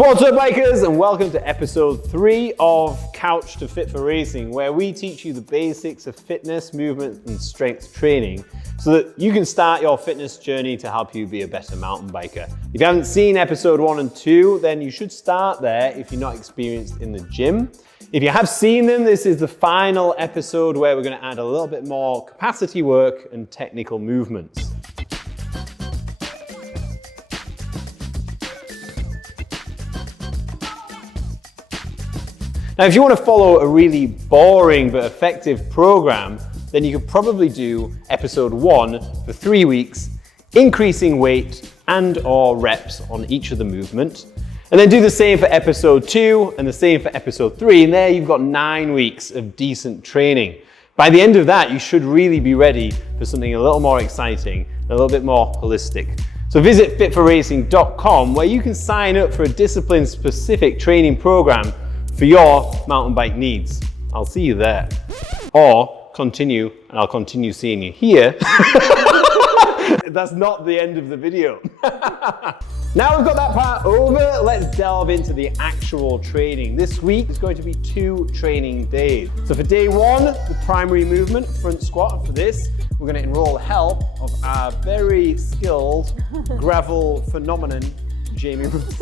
What's up, bikers, and welcome to episode 3 of Couch to Fit for Racing, where we teach you the basics of fitness, movement, and strength training so that you can start your fitness journey to help you be a better mountain biker. If you haven't seen episode 1 and 2, then you should start there if you're not experienced in the gym. If you have seen them, this is the final episode where we're going to add a little bit more capacity work and technical movements. Now, if you want to follow a really boring but effective program, then you could probably do episode 1 for 3 weeks, increasing weight and or reps on each of the movements, and then do the same for episode 2 and the same for episode 3, and there you've got 9 weeks of decent training. By the end of that, you should really be ready for something a little more exciting, a little bit more holistic. So visit fitforracing.com, where you can sign up for a discipline-specific training program for your mountain bike needs. I'll see you there. Or continue, and I'll continue seeing you here. That's not the end of the video. Now we've got that part over, let's delve into the actual training. This week is going to be 2 training days. So for day 1, the primary movement, front squat, and for this, we're going to enroll the help of our very skilled gravel phenomenon, Jamie Bruce.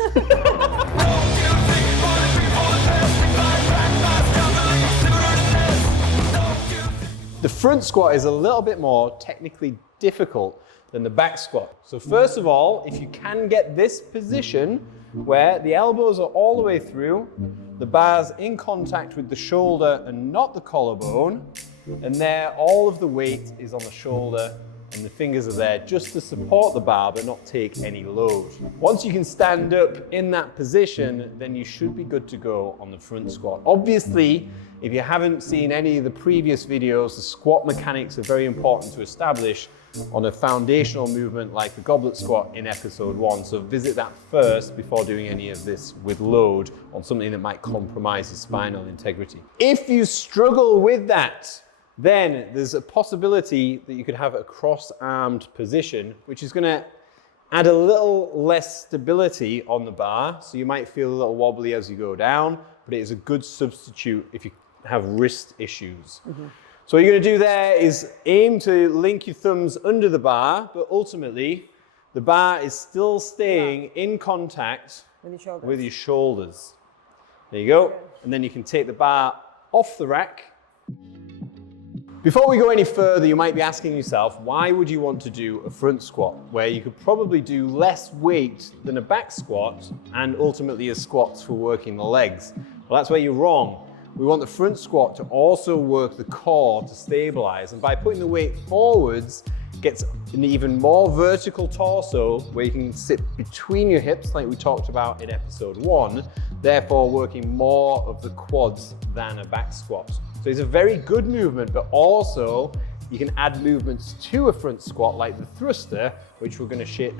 The front squat is a little bit more technically difficult than the back squat. So first of all, if you can get this position where the elbows are all the way through, the bar's in contact with the shoulder and not the collarbone, and there all of the weight is on the shoulder and the fingers are there just to support the bar but not take any load. Once you can stand up in that position, then you should be good to go on the front squat. Obviously, if you haven't seen any of the previous videos, the squat mechanics are very important to establish on a foundational movement like the goblet squat in episode 1. So visit that first before doing any of this with load on something that might compromise the spinal integrity. If you struggle with that, then there's a possibility that you could have a cross-armed position, which is going to add a little less stability on the bar. So you might feel a little wobbly as you go down, but it is a good substitute if you have wrist issues. So what you're going to do there is aim to link your thumbs under the bar, but ultimately the bar is still staying in contact with your shoulders. There you go. And then you can take the bar off the rack. Before we go any further, you might be asking yourself, why would you want to do a front squat where you could probably do less weight than a back squat and ultimately a squat for working the legs? Well, that's where you're wrong. We want the front squat to also work the core to stabilize, and by putting the weight forwards, gets an even more vertical torso where you can sit between your hips like we talked about in episode 1, therefore working more of the quads than a back squat. So it's a very good movement, but also you can add movements to a front squat like the thruster, which we're going to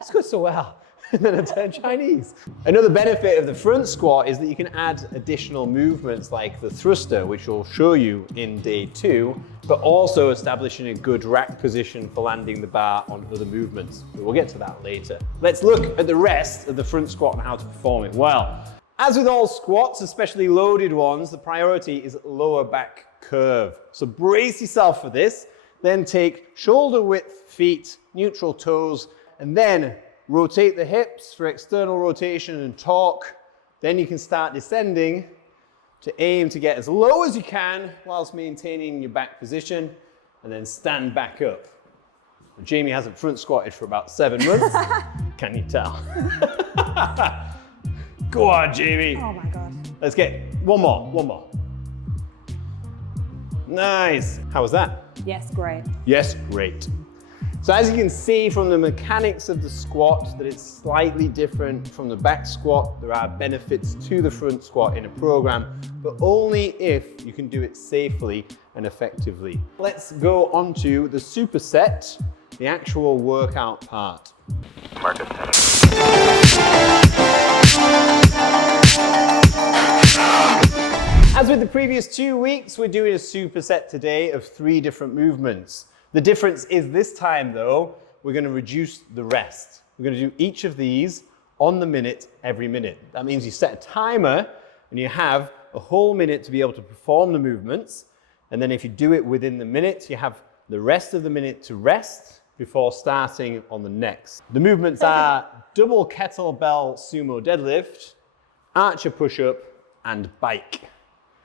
it's good so well. And then I turn Chinese. Another benefit of the front squat is that you can add additional movements like the thruster, which we'll show you in day 2, but also establishing a good rack position for landing the bar on other movements. But we'll get to that later. Let's look at the rest of the front squat and how to perform it well. As with all squats, especially loaded ones, the priority is lower back curve. So brace yourself for this, then take shoulder width feet, neutral toes, and then rotate the hips for external rotation and torque. Then you can start descending to aim to get as low as you can whilst maintaining your back position, and then stand back up. Jamie hasn't front squatted for about 7 months. Can you tell? Go on, Jamie. Oh my God. Let's get one more. Nice. How was that? Yes, great. Yes, great. So as you can see from the mechanics of the squat that it's slightly different from the back squat. There are benefits to the front squat in a program, but only if you can do it safely and effectively. Let's go on to the superset, the actual workout part. As with the previous 2 weeks, we're doing a superset today of 3 different movements. The difference is this time though, we're going to reduce the rest. We're going to do each of these on the minute every minute. That means you set a timer and you have a whole minute to be able to perform the movements. And then if you do it within the minute, you have the rest of the minute to rest before starting on the next. The movements are double kettlebell sumo deadlift, archer push-up, and bike.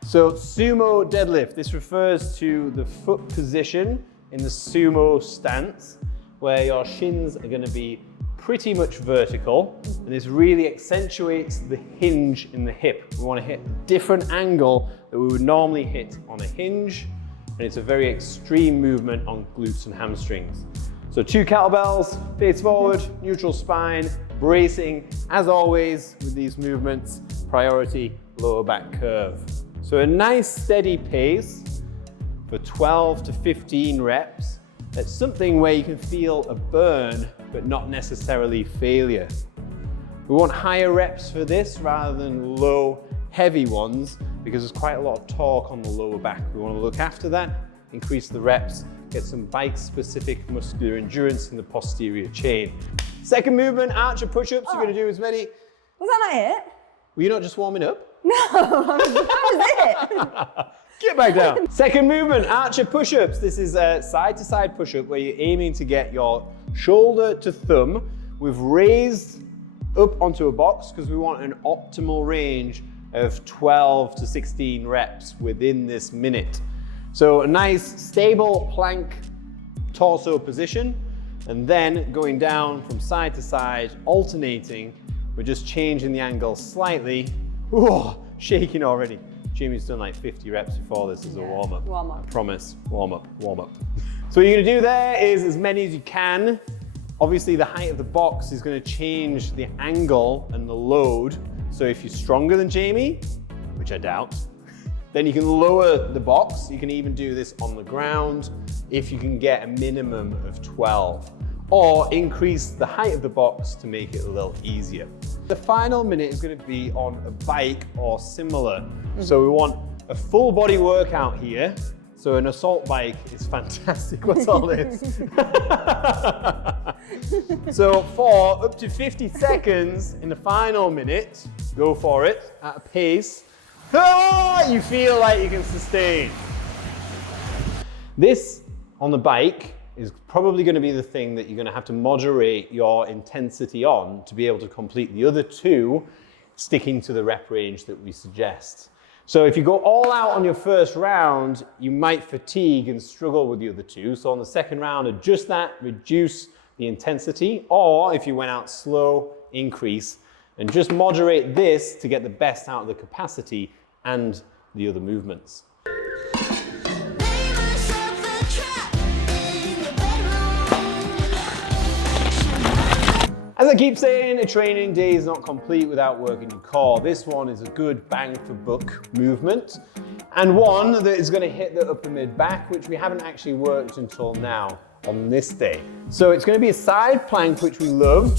So sumo deadlift, this refers to the foot position in the sumo stance, where your shins are going to be pretty much vertical, and this really accentuates the hinge in the hip. We want to hit a different angle that we would normally hit on a hinge, and it's a very extreme movement on glutes and hamstrings. So 2 kettlebells, face forward, neutral spine, bracing, as always with these movements, priority lower back curve. So a nice steady pace for 12 to 15 reps. That's something where you can feel a burn, but not necessarily failure. We want higher reps for this rather than low, heavy ones, because there's quite a lot of torque on the lower back. We want to look after that, increase the reps, get some bike-specific muscular endurance in the posterior chain. Second movement, archer push-ups. You're going to do as many. Was that not it? Were you not just warming up? No, that was it. Get back down. Second movement, archer push-ups. This is a side-to-side push-up where you're aiming to get your shoulder to thumb. We've raised up onto a box because we want an optimal range of 12 to 16 reps within this minute. So a nice stable plank torso position, and then going down from side to side, alternating. We're just changing the angle slightly. Ooh, shaking already. Jamie's done like 50 reps before this as a warm-up. Warm-up. I promise, warm-up, warm-up. So what you're gonna do there is as many as you can. Obviously the height of the box is gonna change the angle and the load. So if you're stronger than Jamie, which I doubt, then you can lower the box. You can even do this on the ground if you can get a minimum of 12, or increase the height of the box to make it a little easier. The final minute is going to be on a bike or similar. So we want a full body workout here. So an assault bike is fantastic. What's all this? So for up to 50 seconds in the final minute, go for it at a pace you feel like you can sustain. This on the bike is probably going to be the thing that you're going to have to moderate your intensity on to be able to complete the other two, sticking to the rep range that we suggest. So if you go all out on your first round, you might fatigue and struggle with the other two. So on the second round, adjust that, reduce the intensity, or if you went out slow, increase, and just moderate this to get the best out of the capacity and the other movements. As I keep saying, a training day is not complete without working your core. This one is a good bang for buck movement, and one that is going to hit the upper mid back, which we haven't actually worked until now on this day. So it's going to be a side plank, which we love,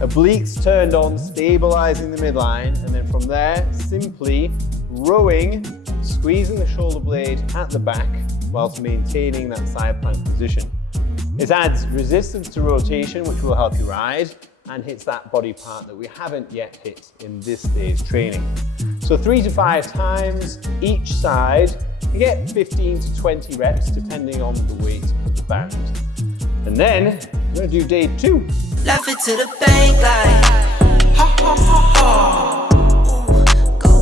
obliques turned on, stabilizing the midline, and then from there, simply rowing, squeezing the shoulder blade at the back whilst maintaining that side plank position. It adds resistance to rotation, which will help you ride, and hits that body part that we haven't yet hit in this day's training. So 3 to 5 times each side. You get 15 to 20 reps depending on the weight of the band. And then we're going to do day 2. Left it to the bank like ha ha ha ha. Go.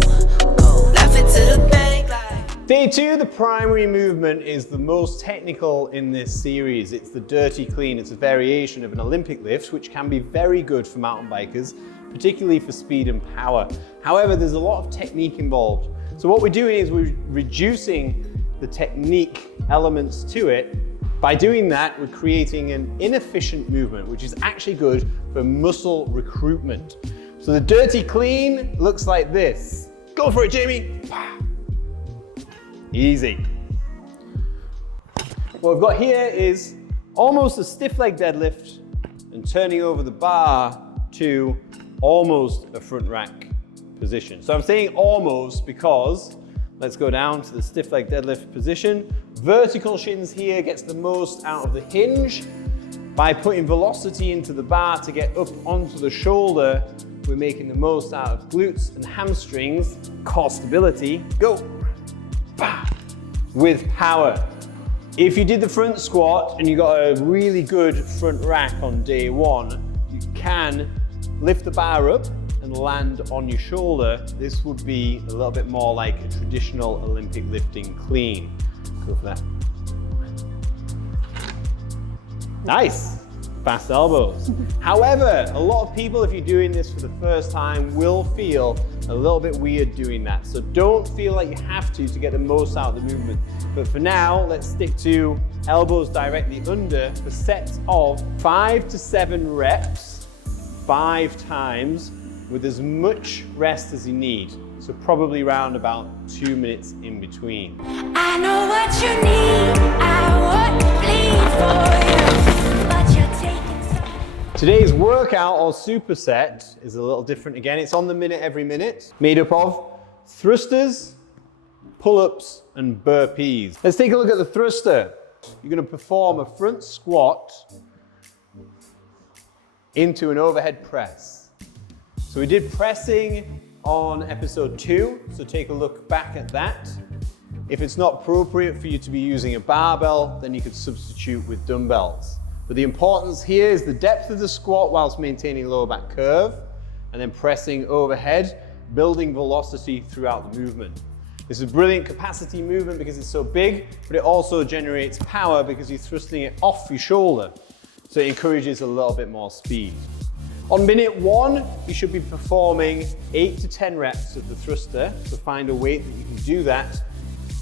Left it to the bank like. Day 2, the primary movement, is the most technical in this series. It's the dirty clean. It's a variation of an Olympic lift, which can be very good for mountain bikers, particularly for speed and power. However, there's a lot of technique involved. So what we're doing is we're reducing the technique elements to it. By doing that, we're creating an inefficient movement, which is actually good for muscle recruitment. So the dirty clean looks like this. Go for it, Jamie. Easy. What we've got here is almost a stiff leg deadlift and turning over the bar to almost a front rack position. So I'm saying almost because let's go down to the stiff leg deadlift position. Vertical shins here gets the most out of the hinge. By putting velocity into the bar to get up onto the shoulder, we're making the most out of glutes and hamstrings, core stability, go, bah, with power. If you did the front squat and you got a really good front rack on day one, you can lift the bar up and land on your shoulder. This would be a little bit more like a traditional Olympic lifting clean. Go for that. Nice, fast elbows. However, a lot of people, if you're doing this for the first time, will feel a little bit weird doing that. So don't feel like you have to get the most out of the movement. But for now, let's stick to elbows directly under for sets of 5 to 7 reps, 5 times, with as much rest as you need. So probably around about 2 minutes in between. I know what you need, I would bleed for you, but you're taking so. Today's workout or superset is a little different again. It's on the minute every minute, made up of thrusters, pull-ups, and burpees. Let's take a look at the thruster. You're going to perform a front squat into an overhead press. So we did pressing on episode 2, so take a look back at that. If it's not appropriate for you to be using a barbell, then you could substitute with dumbbells. But the importance here is the depth of the squat whilst maintaining lower back curve, and then pressing overhead, building velocity throughout the movement. This is a brilliant capacity movement because it's so big, but it also generates power because you're thrusting it off your shoulder. So it encourages a little bit more speed. On minute 1, you should be performing 8 to 10 reps of the thruster. So find a weight that you can do that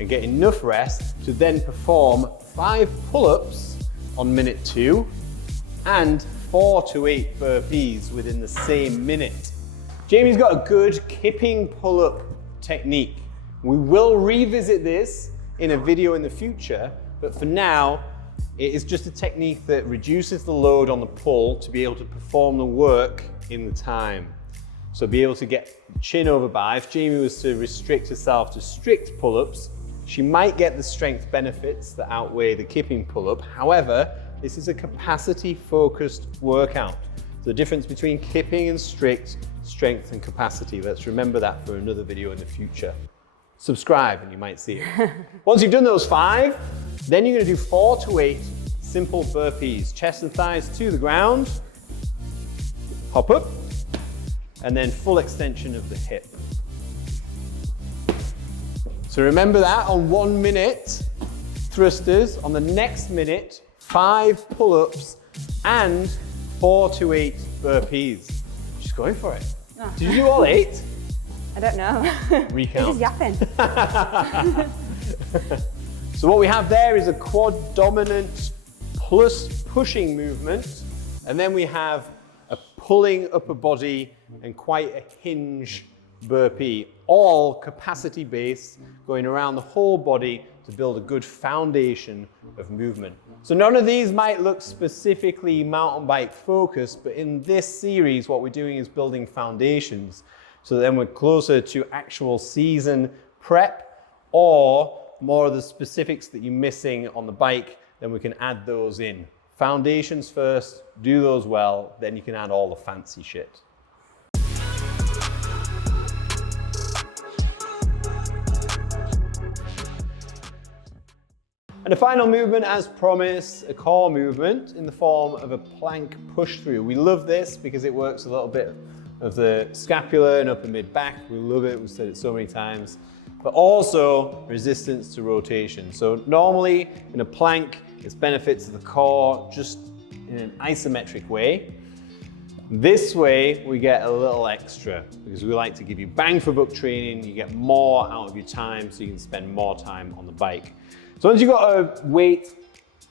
and get enough rest to then perform 5 pull-ups on minute 2 and 4 to 8 burpees within the same minute. Jamie's got a good kipping pull-up technique. We will revisit this in a video in the future, but for now, it is just a technique that reduces the load on the pull to be able to perform the work in the time. So be able to get chin over bar. If Jamie was to restrict herself to strict pull-ups, she might get the strength benefits that outweigh the kipping pull-up. However, this is a capacity-focused workout. The difference between kipping and strict, strength and capacity. Let's remember that for another video in the future. Subscribe and you might see it. Once you've done those 5, then you're going to do 4 to 8 simple burpees. Chest and thighs to the ground, hop up, and then full extension of the hip. So remember that on 1 minute, thrusters. On the next minute, 5 pull-ups and 4 to 8 burpees. She's going for it. Oh. Did you do all 8? I don't know. Recount. You're just yapping. So what we have there is a quad dominant plus pushing movement, and then we have a pulling upper body and quite a hinge burpee, all capacity based, going around the whole body to build a good foundation of movement. So none of these might look specifically mountain bike focused, but in this series what we're doing is building foundations. So then we're closer to actual season prep, or more of the specifics that you're missing on the bike, then we can add those in. Foundations first, do those well, then you can add all the fancy shit. And the final movement, as promised, a core movement in the form of a plank push through. We love this because it works a little bit of the scapula and upper mid back. We love it, we've said it so many times. But also resistance to rotation. So normally in a plank, it's benefits to the core just in an isometric way. This way we get a little extra because we like to give you bang for buck training. You get more out of your time so you can spend more time on the bike. So once you've got a weight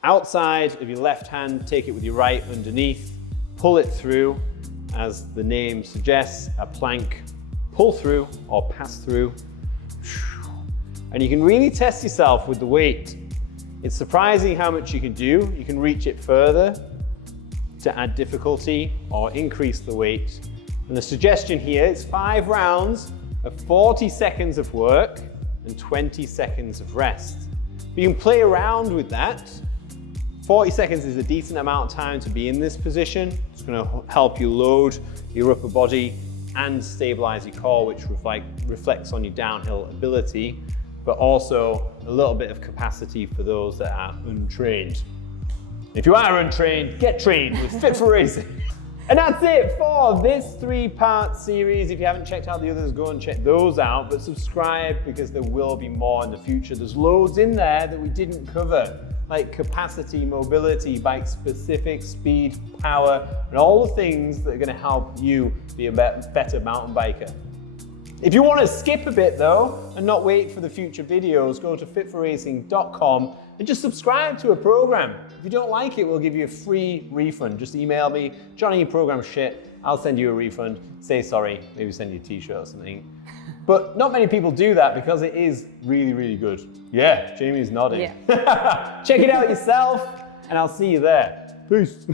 outside of your left hand, take it with your right underneath, pull it through, as the name suggests, a plank pull through or pass through. And you can really test yourself with the weight. It's surprising how much you can do. You can reach it further to add difficulty or increase the weight. And the suggestion here is 5 rounds of 40 seconds of work and 20 seconds of rest. But you can play around with that. 40 seconds is a decent amount of time to be in this position. It's going to help you load your upper body and stabilize your core, which reflects on your downhill ability, but also a little bit of capacity for those that are untrained. If you are untrained, get trained with Fit for Racing. And that's it for this 3-part series. If you haven't checked out the others, go and check those out, but subscribe because there will be more in the future. There's loads in there that we didn't cover, like capacity, mobility, bike specific, speed, power, and all the things that are going to help you be a better mountain biker. If you want to skip a bit though and not wait for the future videos, go to fitforracing.com and just subscribe to a program. If you don't like it, we'll give you a free refund. Just email me, Johnny, your program's shit. I'll send you a refund. Say sorry, maybe send you a t-shirt or something. But not many people do that because it is really, really good. Yeah, Jamie's nodding. Yeah. Check it out yourself and I'll see you there. Peace.